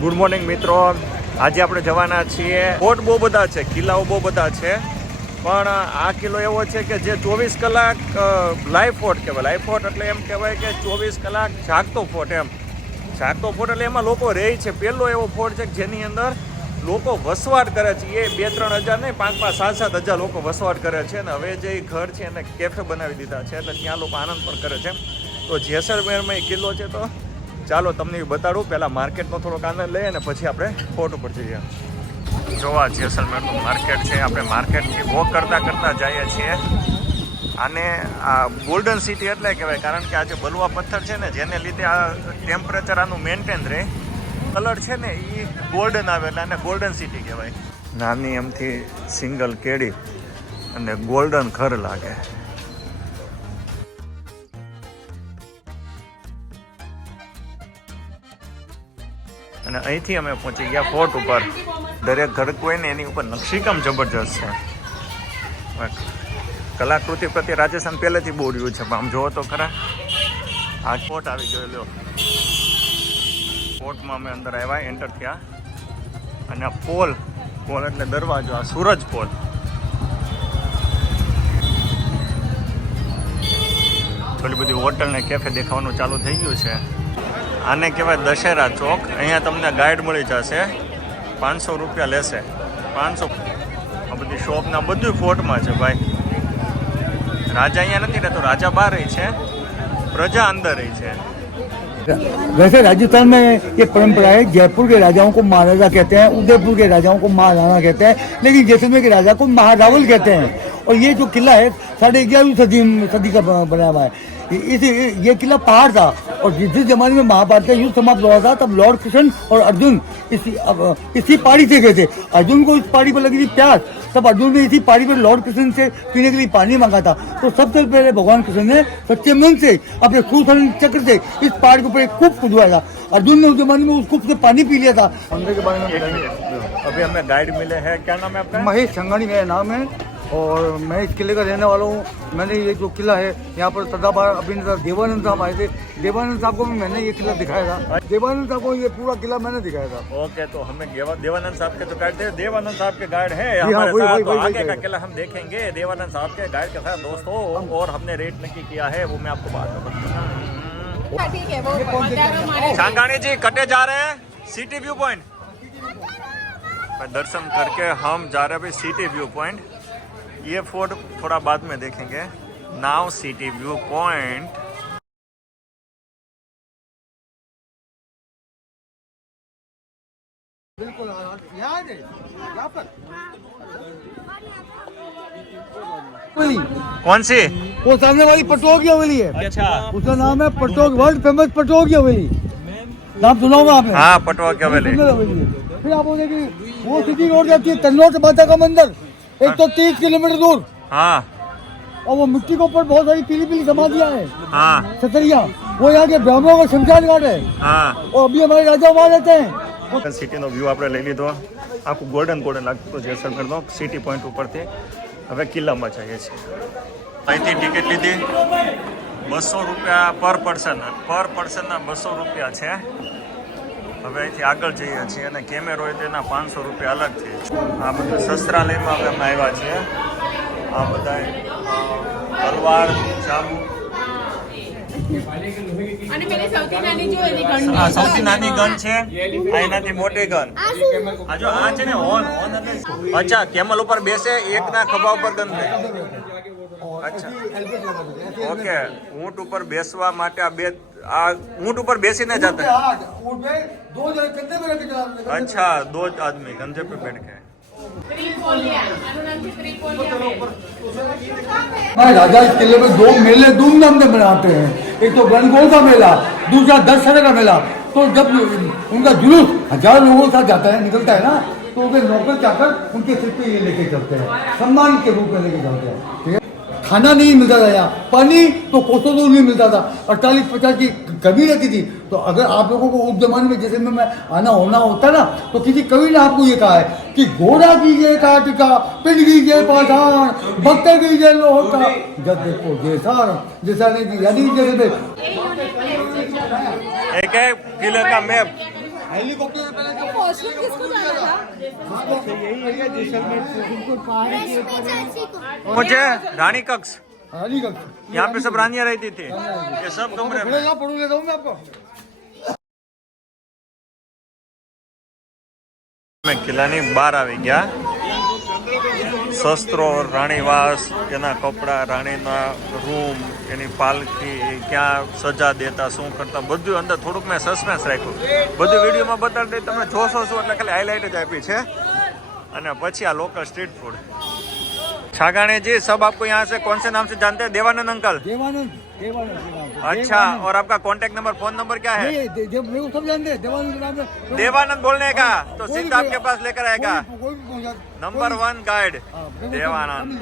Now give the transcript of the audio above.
Good morning મિત્રો. આજે આપણે જવાના છીએ. ફોર્ટ બહુ બધા છે, કિલ્લાઓ બહુ બધા છે. પણ આ કિલ્લો એવો છે કે જે ચોવીસ કલાક લાઈવ ફોર્ટ કહેવાય. લાઈવ ફોર્ટ એટલે એમ કહેવાય કે ચોવીસ કલાક જાગતો ફોર્ટ એમ. જાગતો ફોર્ટ એટલે એમાં લોકો રહે છે. પહેલો એવો ફોર્ટ છે જેની અંદર લોકો વસવાટ કરે છે. એ બે ત્રણ હજાર નહીં, પાંચ પાંચ, સાત સાત હજાર લોકો વસવાટ કરે છે અને હવે જે ઘર છે એને કેફે બનાવી દીધા છે. એટલે ત્યાં લોકો આનંદ પણ કરે છે. તો જેસલમેરમાં એ કિલ્લો છે તો ચાલો તમને બતાડું. પહેલાં માર્કેટનો થોડોક આનંદ લઈએ અને પછી આપણે ફોર્ટ ઉપર જઈએ. જોવા જેસલમેરનું માર્કેટ છે. આપણે માર્કેટથી વોક કરતાં કરતાં જઈએ છીએ. અને આ ગોલ્ડન સિટી એટલે કહેવાય. કારણ કે આ જે બલવા પથ્થર છે ને, જેને લીધે આ ટેમ્પરેચર આનું મેન્ટેન રહે. કલર છે ને એ ગોલ્ડન આવે એટલે ગોલ્ડન સિટી કહેવાય. નાની એમથી સિંગલ કેડી અને ગોલ્ડન ઘર લાગે. અને અહીંથી અમે પહોંચી ગયા ફોર્ટ ઉપર. દરેક ઘર કોઈ ને એની ઉપર નકશીકામ જબરજસ્ત છે. કલાકૃતિ પ્રત્યે રાજસ્થાન પહેલેથી બહુ રહ્યું છે આમ જોવો તો ખરા. આ ફોર્ટ આવી ગયો, લ્યો. ફોર્ટમાં અમે અંદર આવ્યા એન્ટર થયા. અને આ પોલ પોલ એટલે દરવાજો, આ સૂરજ પોલ. થોડી બધી હોટલ ને કેફે દેખાવાનું ચાલુ થઈ ગયું છે. આને કહેવાય દશેરા ચોક અહીંયા તમને ગાઈડ મળી જશે પાંચસો રૂપિયા લેશે પાંચસો આ બધી શોપના બધું ફોર્ટમાં છે ભાઈ રાજા અહીંયા નથી રહેતો રાજા બહાર રહી છે પ્રજા અંદર રહી છે वैसे राजस्थान में ये परंपरा है जयपुर के राजाओं को महाराजा कहते हैं उदयपुर के राजाओं को महाराणा कहते हैं लेकिन जैसलमेर के राजा को महारावल कहते हैं और ये जो किला है साढ़े ग्यारहवीं सदी सदी का ब- बना हुआ है इस ये किला पहाड़ था। और जिस जिस जमाने में महाभारत का युद्ध समाप्त हुआ था तब लॉर्ड कृष्ण और अर्जुन इसी अब, इसी पहाड़ी से गए थे। अर्जुन को इस पहाड़ी पर लगी थी प्यास। तब अर्जुन ने इसी पहाड़ी पर लॉर्ड कृष्ण से पीने के लिए पानी मांगा था। तो सबसे पहले भगवान कृष्ण ने सच्चे मन से अपने सुदर्शन चक्र से इस पहाड़ के ऊपर एक कूप खुदवाया था। अर्जुन ने उस जमाने में उस कूप से पानी पी लिया था। के बारे में अभी हमें गाइड मिले हैं। क्या नाम है आपका? महेश संगानी मेरा नाम है। और मैं इस किले का रहने वाला हूँ। मैंने ये जो किला है यहाँ पर सदाबहार अभिनेता देवानंद साहब आए थे। देवानंद साहब को भी मैंने ये किला दिखाया था। देवानंद साहब को ये पूरा किला मैंने दिखाया था। ओके तो हमें देवानंद साहब के तो गाइड थे। देवानंद साहब के गाइड है। हाँ, हमारे वही- साथ वही- तो वही- आगे का। किला हम देखेंगे। देवानंद साहब के गाइड के साथ दोस्तों और हमने रेट नक्की किया है वो मैं आपको बात में बताऊँगा। हाँ, है सांगाणी जी कटे जा रहे हैं। सिटी व्यू पॉइंट दर्शन करके हम जा रहे हैं सिटी व्यू पॉइंट ये फोर्ट थोड़ा बाद में देखेंगे। Now city view point. बिल्कुल कौन सी? वो सामने वाली पटोक की हवेली है। अच्छा। उसका नाम है पटोक वर्ल्ड फ़ेमस पटोक की हवेली नाम सुना होगा आपने? हाँ पटवा के हवेली फिर आप वो वो सिटी रोड जाती है कन्नौज माता का मंदिर। एक सौ तीस किलोमीटर दूर हाँ और वो मिट्टी के ऊपर बहुत सारी पीली पीली समाधियां हैं हाँ छतरिया वो यहाँ के ब्राह्मणों का शमशान घाट है હા और अभी हमारे राजा वहाँ रहते हैं સિટીનો વ્યૂ આપણે લઈ લીધો આખું ગોલ્ડન ગોલ્ડન લાગતું હતું જેસલમેરનો સિટી પોઈન્ટ ઉપરથી હવે કિલ્લામાં જઈએ છીએ અહીંથી ટિકિટ લીધી બસો રૂપિયા પર પર્સન પર પર્સનના બસો રૂપિયા છે હવે અહીંથી આગળ જઈએ છીએ અને કેમેરો તેના પાંચસો રૂપિયા અલગથી આ બધું શસ્ત્રાલયમાં અમે આવ્યા છીએ. આ બધા તલવાર ચાબુ આ સૌથી નાની ગન છે. આ એનાથી મોટી ગન આ જો આ છે ને હોર્ન હોર્ન એટલે અચ્છા કેમલ ઉપર બેસે એક ના ખભા ઉપર ગન દે અચ્છા. ઓકે ઊંટ ઉપર બેસવા માટે આ બે ऊँट ऊपर बेसी नहीं जाता है। अच्छा दो आदमी गंजे पे बैठ के। भाई राजा इस किले में दो मेले धूमधाम से मनाते हैं। एक तो गणगोल का मेला दूसरा दशहरा का मेला। तो जब उनका जुलूस हज़ार लोगों के साथ जाता है निकलता है ना तो उनके नौकर चाकर उनके सिर पे ये लेके चलते हैं सम्मान के रूप में लेके चलते हैं। ठीक है? खाना नहीं मिलता था यहाँ पानी तो कोसों दूर नहीं मिलता था अड़तालीस पचास की कमी रहती थी तो अगर आप लोगों को उस जमाने में जैसे में मैं आना होना होता ना तो किसी कवि ने आपको ये कहा है कि घोड़ा कीजिए काटिका पिंड कीजिए पाठान भक्त कीजिए लोह का जब देखो जैसा जैसा नहीं यानी जैसे एक एक किले का मैप मुझे रानी कक्ष। रानी कक्ष यहाँ पे सब रानियाँ रहती थी। ये सब कमरे में पढ़ू मैं आपको? बार आ गया। શસ્ત્રો, રાણીવાસ, એના કપડાં, રાણીના રૂમ, એની પાલખી ક્યાં સજા દેતા, શું કરતા, બધું અંદર થોડુંક મેં સસ્પેન્સ રાખ્યું. બધું વિડીયોમાં બતાડી તમે જોશો છો એટલે ખાલી હાઇલાઇટ જ આપી છે. અને પછી આ લોકલ સ્ટ્રીટ ફૂડ છાગાણી જે સબ આપકો યહાં સે, કોન સે નામ સે જાનતે દેવાનંદ અંકલ. દેવાનંદ. अच्छा और आपका कॉन्टेक्ट नंबर फ़ोन नंबर क्या है? देवानंद बोलने का? तो सिद्ध आपके पास लेकर आएगा। Number one guide Devanand.